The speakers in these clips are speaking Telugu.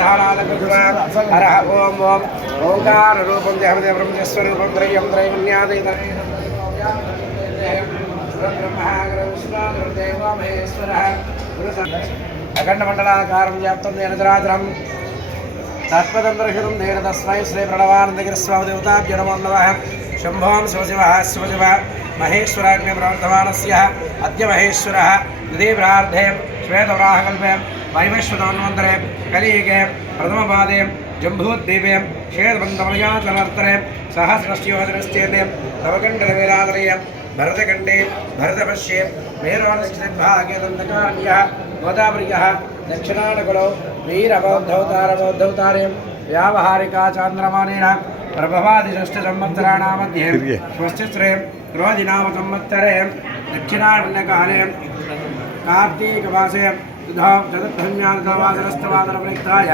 హర ఓం ఓం. ఓంకార రూపం దేవదేవ బ్రహ్మస్వరూపం త్రయం త్రైమన్యాదయ అఖండమండలాకారం వ్యాప్తం నిరదరాజరం తత్పదందర్శనం దేన తస్మై శ్రీ ప్రణవానందగిరిస్వామిదేవతాభ్య నమో నమః. శంభోం శివశివ శివశివ మహేశ్వరాగ్ని ప్రవర్తమానస్య. అద్య మహేశ్వర. నిధి ప్రార్థే శ్వేతవరాహకల్పే वैवश्वतान्वन्तरे कलियुगे प्रथमपादे जम्भूद्वीपे शेदबन्धमलयातनर्तने सहस्रश्योधनश्चेते नवकण्ठनिरादरीय भरतकण्ठे भरतपश्ये मेरोनिश्चितभाग्यदन्तकार्यः गोदावर्यः दक्षिणानुकुलौ वीरबौद्धौतारबौद्धौतारे व्यावहारिका मध्य प्रभवादिषष्टसंवत्सराणामध्ये स्वस्तिस्रे क्रोधिनामसंवत्सरे दक्षिणारण्यकाले कार्तीकमासे जगद्भन्यान्तवादरस्तवादरप्रयुक्ताय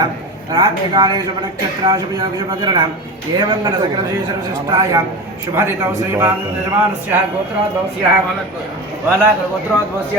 रात्रिकालेषु नक्षत्राशु योगशुभकरणाम् एवं गणसकलशेषविशिष्टायां शुभदितौ श्रीमान् यजमानस्याः गोत्रोद्भवस्याः गोत्रोद्भवस्य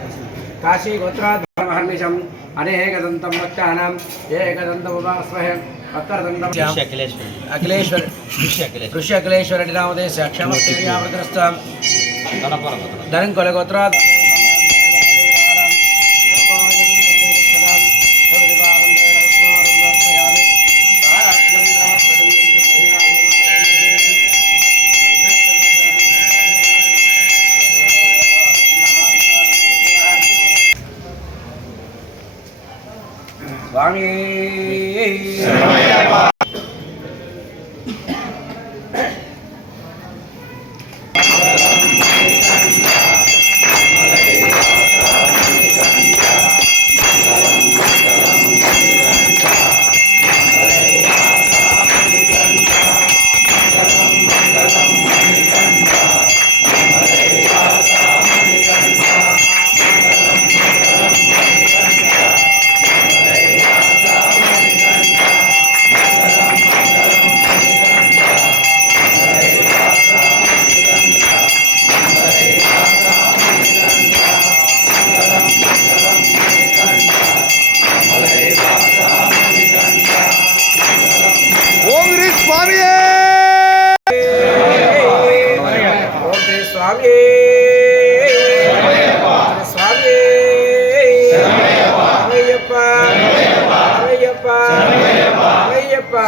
గోత్రాద్భవహర్నిశం అనేకదంతం భక్తానాం ఏకదంతముపాస్మహే అఖిలేశ్వర ఋషి అఖిలేశ్వర రెడ్డి నామధేయస్య క్షమస్తేజావశ్రస్త ధనం కొలగోత్రాద్ i Swami. சுவாமியே. சுவாமியே. ஐயப்பா ஐயப்பா ஐயப்பா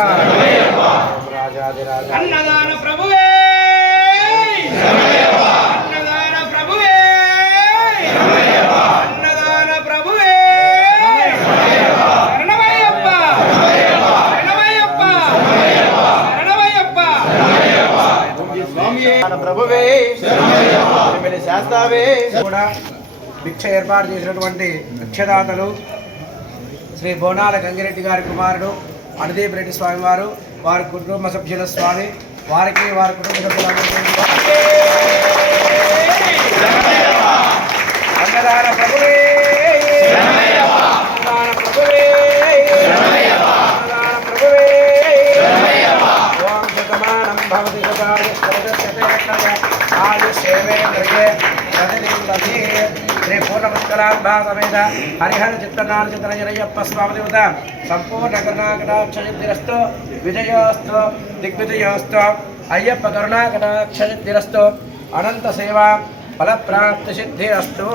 ராஜாதிராஜா. அன்னதான பிரபுவே. அன்னதான பிரபுவே. அன்னதான பிரபுவே. சரணமயப்பா சரணமயப்பா சரணமயப்பா சரணமயப்பா பிரபுவே. శాస్త్రావే కూడా భిక్ష ఏర్పాటు చేసినటువంటి భిక్షదాతలు శ్రీ బోనాల గంగిరెడ్డి గారి కుమారుడు అనుదీప్ రెడ్డి స్వామి వారు వారి కుటుంబ సభ్యుల స్వామి వారికి వారి కుటుంబ సభ్యులందరికీ ప్రభువే. శ్రీ పూర్ణపుష్కరాంబా హరిహర చిత్తనార చిత్తనయ్యప్ప స్వామి దేవత సంపూర్ణ కరుణాకటాక్షసిద్ధిరస్తు విజయోస్తు దిగ్విజయోస్తు అయ్యప్ప కరుణాకటాక్షసిద్ధిరస్తు అనంత సేవ ఫలప్రాప్తి సిద్ధిరస్తు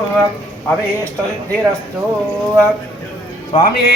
అభీష్ట సిద్ధిరస్తు స్వామి!